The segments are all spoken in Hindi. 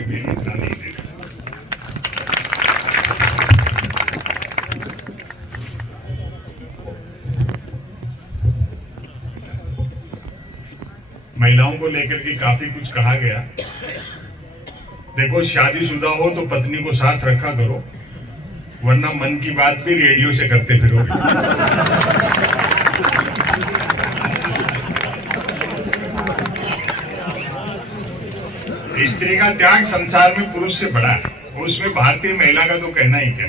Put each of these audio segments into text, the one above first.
के भी इतना नहीं दे रहे। महिलाओं को लेकर के काफी कुछ कहा गया। देखो, शादीशुदा हो तो पत्नी को साथ रखा करो, वरना मन की बात भी रेडियो से करते फिरोगे। स्त्री का त्याग संसार में पुरुष से बड़ा है, उसमें भारतीय महिला का तो कहना ही क्या।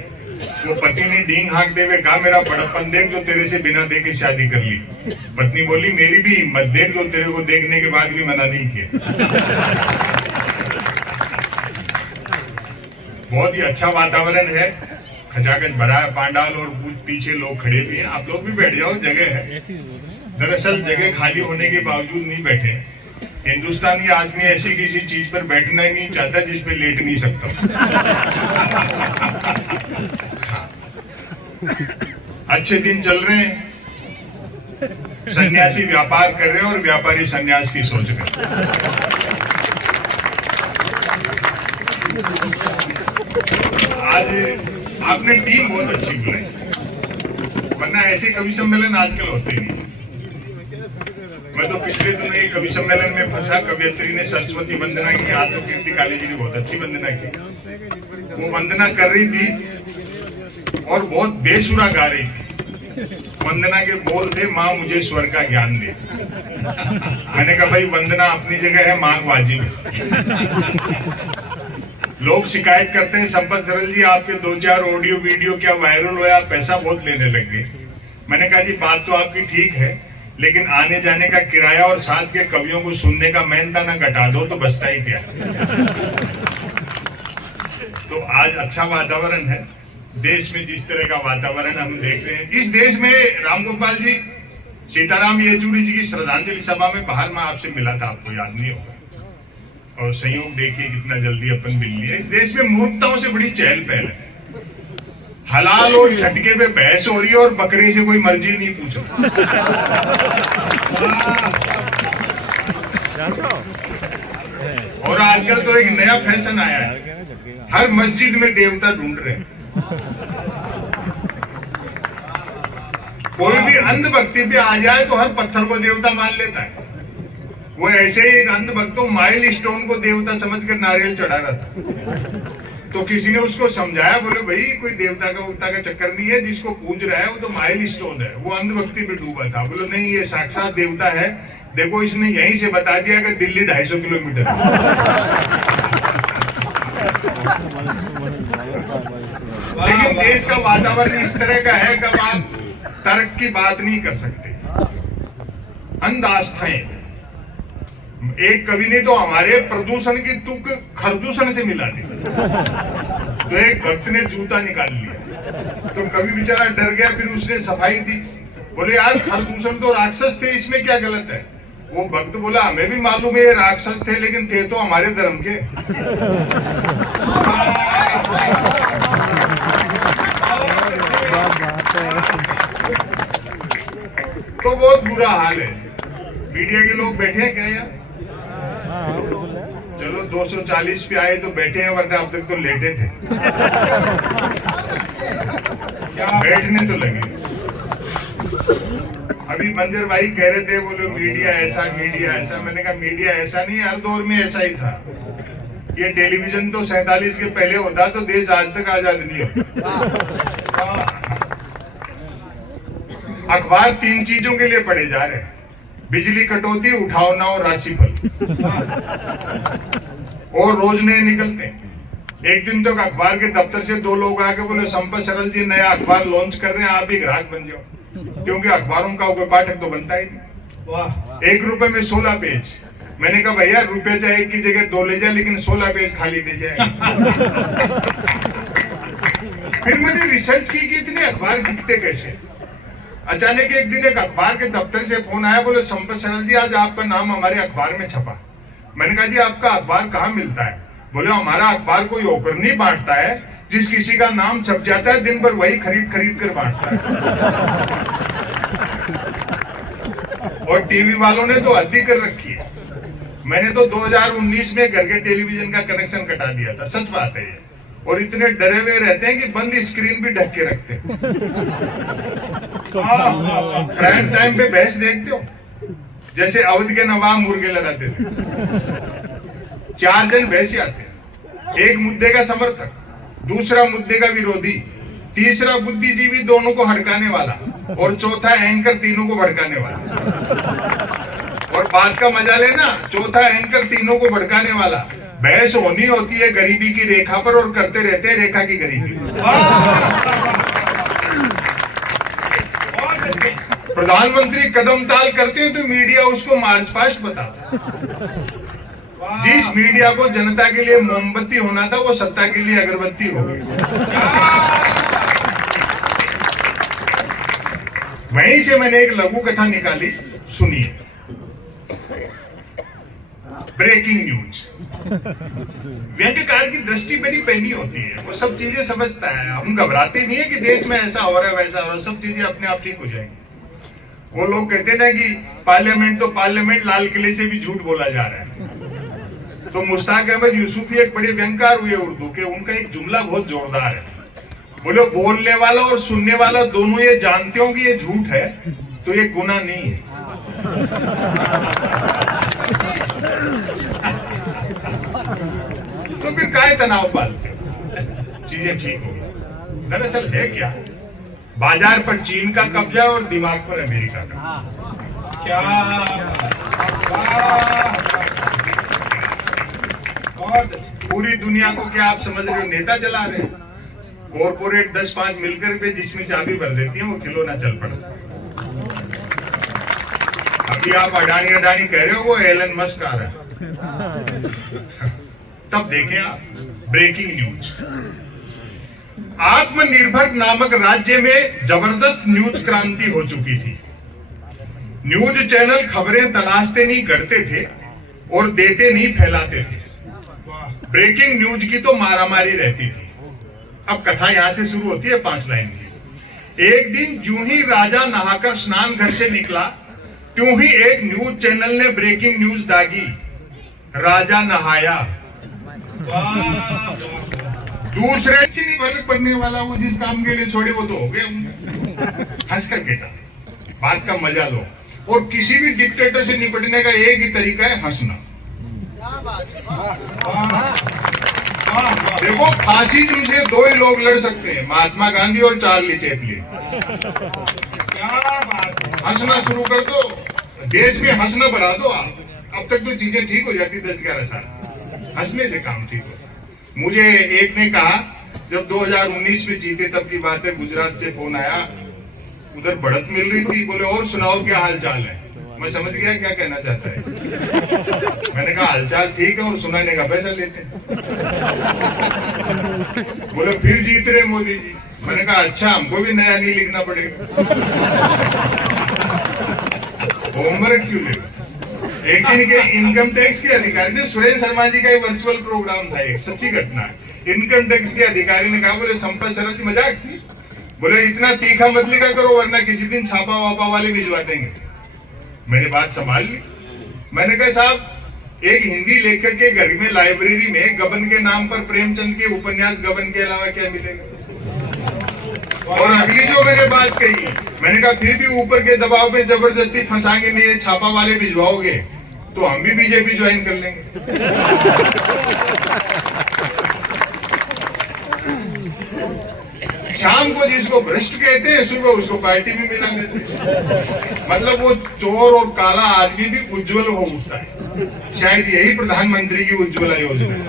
वो पति ने डींग हाँक देवे कहा, मेरा बड़प्पन देख जो तेरे से बिना देखे शादी कर ली। पत्नी बोली, मेरी भी हिम्मत देख जो तेरे को देखने के बाद भी मना नहीं किया। बहुत ही अच्छा वातावरण है, खचाखच भरा है पांडाल, और पीछे लोग खड़े भी हैं। आप लोग भी बैठ जाओ, जगह है। दरअसल जगह खाली होने के बावजूद नहीं बैठे। हिंदुस्तानी आदमी ऐसी किसी चीज पर बैठना ही नहीं चाहता जिस पे लेट नहीं सकता। अच्छे दिन चल रहे हैं, सन्यासी व्यापार कर रहे हैं और व्यापारी सन्यास की सोच कर। आज आपने टीम बहुत अच्छी बुलाई, वरना ऐसे कवि सम्मेलन आजकल होते नहीं। मैं तो पिछले दिनों एक कवि सम्मेलन में फंसा, कवियत्री ने सरस्वती वंदना की, आत्मकीर्ति काली जी ने बहुत अच्छी वंदना की। वो वंदना कर रही थी और बहुत बेसुरा गा रही थी। वंदना के बोल थे, माँ मुझे स्वर का ज्ञान दे। मैंने कहा, भाई वंदना अपनी जगह है, मांग वाजिब है। लोग शिकायत करते हैं, संपत सरल जी आपके 2-4 ऑडियो वीडियो क्या वायरल हुए, आप पैसा बहुत लेने लग गए। मैंने कहा, जी बात तो आपकी ठीक है, लेकिन आने जाने का किराया और साथ के कवियों को सुनने का मेहनताना घटा दो तो बचता ही क्या। तो आज अच्छा वातावरण है देश में। जिस तरह का वातावरण हम देख रहे हैं इस देश में, रामगोपाल जी, सीताराम येचुरी जी की श्रद्धांजलि सभा में बाहर मैं आपसे मिला था, आपको याद नहीं होगा। और संयोग देखिए कितना जल्दी अपन मिल लिया। इस देश में मूर्खताओं से बड़ी चहल पहल है। हलाल और झटके पे बहस हो रही है और बकरे से कोई मर्जी नहीं पूछ रहा। और आजकल तो एक नया फैशन आया है, हर मस्जिद में देवता ढूंढ रहे हैं। कोई भी अंधभक्ति पे आ जाए तो हर पत्थर को देवता मान लेता है। वो ऐसे ही एक अंधभक्त तो माइल स्टोन को देवता समझकर नारियल चढ़ा रहा था। तो किसी ने उसको समझाया, बोले भाई कोई देवता का चक्कर नहीं है, जिसको पूज रहा है वो तो माइल स्टोन है। वो अंधभक्ति में डूबा था। बोलो नहीं, ये साक्षात देवता है। देखो इसने यहीं से बता दिया कि दिल्ली 250 किलोमीटर। लेकिन देश का वातावरण इस तरह का है कि आप तर्क की बात नहीं कर सकते। अंध आस्थाएं। एक कवि ने तो हमारे प्रदूषण की तुक खरदूषण से मिला दी। तो एक भक्त ने जूता निकाल लिया, तो कवि बेचारा डर गया। फिर उसने सफाई दी, बोले यार खरदूषण तो राक्षस थे, इसमें क्या गलत है। वो भक्त बोला, हमें भी मालूम है ये राक्षस थे, लेकिन थे तो हमारे धर्म के। तो बहुत बुरा हाल है। मीडिया के लोग बैठे हैं क्या यार? चलो 240 पे आए तो बैठे हैं, वरना अब तक तो लेटे थे। बैठने तो लगे। अभी मंजर भाई कह रहे थे, बोले मीडिया ऐसा मीडिया ऐसा। मैंने कहा मीडिया ऐसा नहीं, हर दौर में ऐसा ही था। ये टेलीविजन तो 47 के पहले होता तो देश आज तक आजाद नहीं होता। अखबार 3 चीजों के लिए पढ़े जा रहे हैं, बिजली कटौती, उठाओ ना और राशिफल। और रोज नए निकलते हैं। एक दिन तक अखबार के दफ्तर से 2 लोग आके बोले, संपत सरल जी नया अखबार लॉन्च कर रहे हैं, आप भी ग्राहक बन जाओ। क्योंकि अखबारों का कोई पाठक तो बनता ही नहीं। वाह, 1 रुपए में 16 पेज। मैंने कहा भैया रुपए चाहे 1 की जगह 2 ले जाए, लेकिन 16 पेज खाली दे जाए। फिर मैंने रिसर्च की कि इतने अखबार बिकते कैसे। अचानक एक दिन एक अखबार के दफ्तर से फोन आया, बोले संपत सरल जी आज आपका नाम हमारे अखबार में छपा। मैंने कहा जी आपका अखबार कहाँ मिलता है? बोले हमारा अखबार कोई होकर नहीं बांटता है, जिस किसी का नाम छप जाता है दिन भर वही खरीद खरीद कर बांटता है। और टीवी वालों ने तो हद ही कर रखी है। मैंने तो 2019 में घर के टेलीविजन का कनेक्शन कटा दिया था, सच बात है ये। और इतने डरे हुए रहते हैं कि बंद स्क्रीन भी ढक के रखते हैं। प्राइम टाइम पे बहस देखते हो, जैसे अवध के नवाब मुर्गे लड़ाते थे। 4 जन बहस आते हैं, एक मुद्दे का समर्थक, दूसरा मुद्दे का विरोधी, तीसरा बुद्धिजीवी दोनों को हड़काने वाला, और चौथा एंकर तीनों को भड़काने वाला। और बात का मजा लेना, चौथा एंकर तीनों को भड़काने वाला। बहस होनी होती है गरीबी की रेखा पर और करते रहते हैं रेखा की गरीबी। प्रधानमंत्री कदम ताल करते हैं तो मीडिया उसको मार्च पास्ट बताता है। जिस मीडिया को जनता के लिए मोमबत्ती होना था वो सत्ता के लिए अगरबत्ती हो गई। वहीं से मैंने एक लघु कथा निकाली, सुनिए। Breaking news. व्यंग्यकार की दृष्टि मेरी पहनी होती है, वो सब चीजें समझता है। हम घबराते नहीं है कि देश में ऐसा हो रहा है वैसा हो रहा है, सब चीजें अपने आप ठीक हो जाएंगी। वो लोग कहते ना कि पार्लियामेंट तो पार्लियामेंट, लाल किले से भी झूठ बोला जा रहा है। तो मुश्ताक अहमद यूसुफी एक बड़े व्यंग्यकार हुए उर्दू के, उनका एक जुमला बहुत जोरदार है। बोले बोलने वाला और सुनने वाला दोनों ये जानते हो कि ये झूठ है तो ये गुनाह नहीं है। तो फिर काहे तनाव पालते हो, चीजें ठीक हो गई। दरअसल है क्या, बाजार पर चीन का कब्जा और दिमाग पर अमेरिका का। क्या पूरी दुनिया को क्या आप समझ रहे हो नेता चला रहे हैं? कॉर्पोरेट 10-5 मिलकर के जिसमें चाबी भर देती है वो खिलौना चल पड़ता है। अभी आप अडानी अडानी कह रहे हो, वो एलन मस्क आ रहा है। तब देखें आप ब्रेकिंग न्यूज। आत्मनिर्भर नामक राज्य में जबरदस्त न्यूज क्रांति हो चुकी थी। न्यूज चैनल खबरें तलाशते नहीं गढ़ते थे और देते नहीं फैलाते थे। ब्रेकिंग न्यूज की तो मारामारी रहती थी। अब कथा यहां से शुरू होती है 5 लाइन की। एक दिन जूं ही राजा नहाकर स्नान घर से निकला, त्यों ही एक न्यूज चैनल ने ब्रेकिंग न्यूज दागी, राजा नहाया। दूसरे नहीं फर्क पड़ने वाला, वो जिस काम के लिए छोड़े वो तो हो गए। हंसकर कहता, बात का मजा लो। और किसी भी डिक्टेटर से निपटने का एक ही तरीका है, हंसना। देखो फासिज्म से 2 ही लोग लड़ सकते हैं, महात्मा गांधी और चार्ली चैपलिन। हंसना शुरू कर दो, देश में हंसना बढ़ा दो आप। अब तक तो चीजें ठीक हो जाती 10-11 साल, हंसने से काम ठीक होता। मुझे एक ने कहा, जब 2019 में जीते तब की बात है, गुजरात से फोन आया, उधर बढ़त मिल रही थी। बोले और सुनाओ क्या हाल चाल है। मैं समझ गया क्या कहना चाहता है। मैंने कहा हालचाल ठीक है और सुनाने का पैसा लेते हैं। बोले फिर जीत रहे मोदी जी। मैंने कहा अच्छा, हमको भी नया नहीं लिखना पड़ेगा, होमवर्क क्यों लेगा। एक दिन के इनकम टैक्स के अधिकारी ने, सुरेश शर्मा जी का एक वर्चुअल प्रोग्राम था, एक सच्ची घटना है। इनकम टैक्स के अधिकारी ने कहा, बोले संपत शरद की मजाक थी, बोले इतना तीखा मत लिखा करो वरना किसी दिन छापा वापा वाले भिजवा देंगे। मैंने बात संभाल ली। मैंने कहा साहब, एक हिंदी लेखक के घर में लाइब्रेरी में गबन के नाम पर प्रेमचंद के उपन्यास गबन के अलावा क्या मिलेगा। और अगली जो मैंने बात कही, मैंने कहा फिर भी ऊपर के दबाव में जबरदस्ती फंसाएंगे नहीं, छापा वाले भिजवाओगे तो हम भी बीजेपी ज्वाइन कर लेंगे। शाम को जिसको भ्रष्ट कहते हैं, सुबह उसको पार्टी में मिला देते हैं। मतलब वो चोर और काला आदमी भी उज्जवल हो उठता है। शायद यही प्रधानमंत्री की उज्ज्वला योजना है।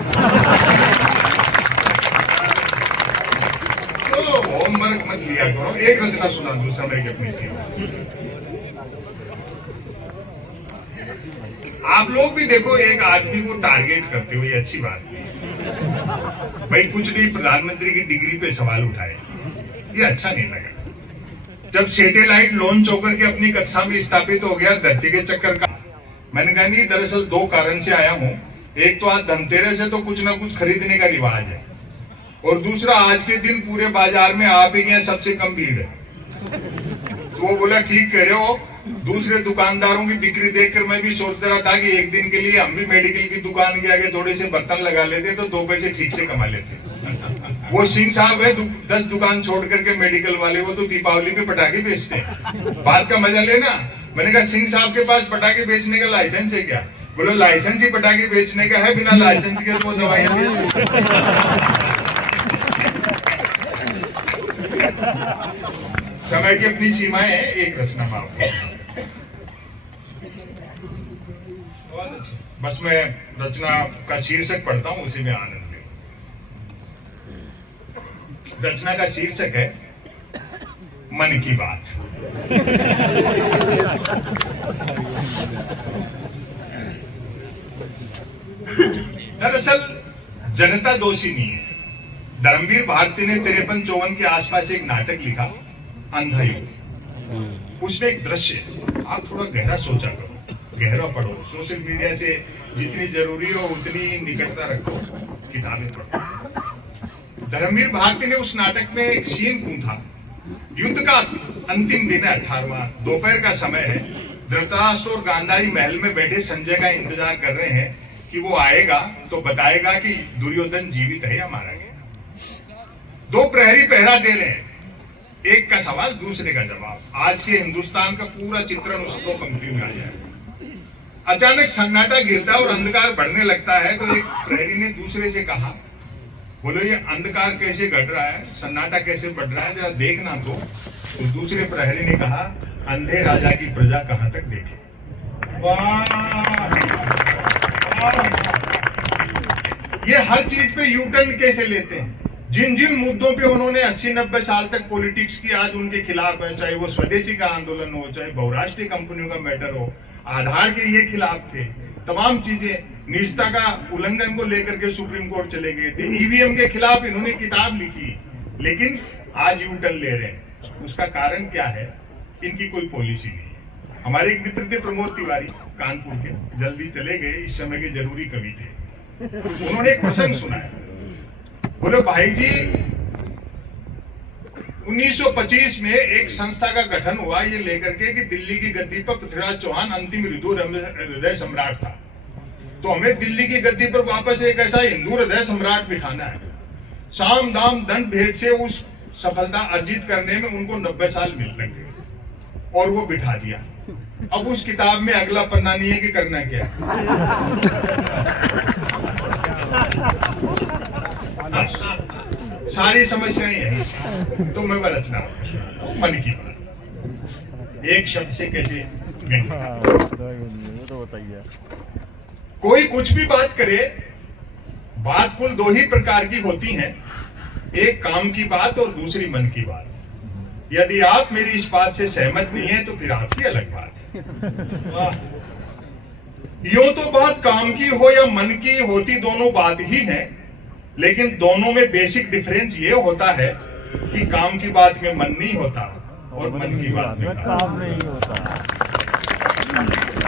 तो होमवर्क मत लिया करो, एक रचना सुना दो समय की अपनी सीमा। आप लोग भी देखो, एक आदमी को टारगेट करते हो, ये अच्छी बात नहीं भाई। कुछ नहीं, प्रधानमंत्री की डिग्री पे सवाल उठाए, ये अच्छा नहीं लगा। जब सैटेलाइट लॉन्च होकर के अपनी कक्षा में स्थापित हो गया धरती के चक्कर का, मैंने कहा नहीं, दरअसल 2 कारण से आया हूं। एक तो आज धनतेरस है तो कुछ ना कुछ खरीदने का रिवाज है, और दूसरा आज के दिन पूरे बाजार में आप ही के सबसे कम भीड़ है। तो वो बोला ठीक कह रहे हो, दूसरे दुकानदारों की बिक्री देखकर मैं भी सोच रहा था कि एक दिन के लिए हम भी मेडिकल की दुकान के आगे थोड़े से बर्तन लगा लेते तो 2 पैसे ठीक से कमा लेते। वो सिंह साहब है 10 दुकान छोड़ करके मेडिकल वाले, वो तो दीपावली पे पटाखे बेचते हैं। बात का मजा लेना। मैंने कहा सिंह साहब के पास पटाखे बेचने का लाइसेंस है क्या? बोलो लाइसेंस ही पटाखे बेचने का है, बिना लाइसेंस के तो वो दवाइयां समय की अपनी सीमाएं है। एक रचना माफ, बस मैं रचना का शीर्षक पढ़ता हूं, उसी में आनंद ले। रचना का शीर्षक है मन की बात। दरअसल जनता दोषी नहीं है। धर्मवीर भारती ने 53-54 के आसपास एक नाटक लिखा, अंधा युग। उसमें एक दृश्य, आप थोड़ा गहरा सोचा करो, गहरा पढ़ो। सोशल मीडिया से जितनी जरूरी हो उतनी निकटता रखो, किताबें पढ़ो। धर्मवीर भारती ने उस नाटक में एक सीन पूछा। युद्ध का अंतिम दिन है, 18वां, दोपहर का समय है। धृतराष्ट्र और गांधारी महल में बैठे संजय का इंतजार कर रहे हैं कि वो आएगा तो बताएगा कि दुर्योधन जीवित है या मारा गया। 2 प्रहरी पहरा दे रहे हैं, एक का सवाल दूसरे का जवाब। आज के हिंदुस्तान का पूरा चित्रण उस 2 पंक्तियों में आ जाएगा। अचानक सन्नाटा गिरता और अंधकार बढ़ने लगता है तो एक प्रहरी ने दूसरे से कहा, बोलो ये अंधकार कैसे घट रहा है, सन्नाटा कैसे बढ़ रहा है, जरा देखना। तो दूसरे प्रहरी ने कहा, अंधे राजा की प्रजा कहां तक देखे। ये हर चीज पे यू टर्न कैसे लेते हैं। जिन जिन मुद्दों पे उन्होंने 80-90 साल तक पॉलिटिक्स की, आज उनके खिलाफ है। चाहे वो स्वदेशी का आंदोलन हो, चाहे बहुराष्ट्रीय कंपनियों का मैटर हो, आधार के ये खिलाफ थे। तमाम चीजें, निजता का उल्लंघन को लेकर के सुप्रीम कोर्ट चले गए थे। ईवीएम के खिलाफ इन्होंने किताब लिखी, लेकिन आज यू टर्न ले रहे हैं। उसका कारण क्या है? इनकी कोई पॉलिसी नहीं है। हमारे एक मित्र थे प्रमोद तिवारी, कानपुर के, जल्दी चले गए, इस समय के जरूरी कवि थे। उन्होंने एक प्रसंग सुनाया। बोले भाई जी, 1925 में एक संस्था का गठन हुआ ये लेकर के कि दिल्ली की गद्दी पर पृथ्वीराज चौहान अंतिम हिंदू हृदय सम्राट था, तो हमें दिल्ली की गद्दी पर वापस एक ऐसा हिंदू हृदय सम्राट बिठाना है। साम दाम दंड भेद से उस सफलता अर्जित करने में उनको 90 साल मिल लगे और वो बिठा दिया। अब उस किताब में अगला पन्ना नहीं है कि करना क्या। सारी समस्याएं यही। तो मैं वह रचना मन की बात, एक शब्द से कैसे कोई कुछ भी बात करे, बात कुल 2 ही प्रकार की होती हैं, एक काम की बात और दूसरी मन की बात। यदि आप मेरी इस बात से सहमत नहीं है तो फिर आपकी अलग बात है। यूं तो बात काम की हो या मन की होती, दोनों बात ही है, लेकिन दोनों में बेसिक डिफरेंस ये होता है कि काम की बात में मन नहीं होता और मन की बात में काम नहीं होता।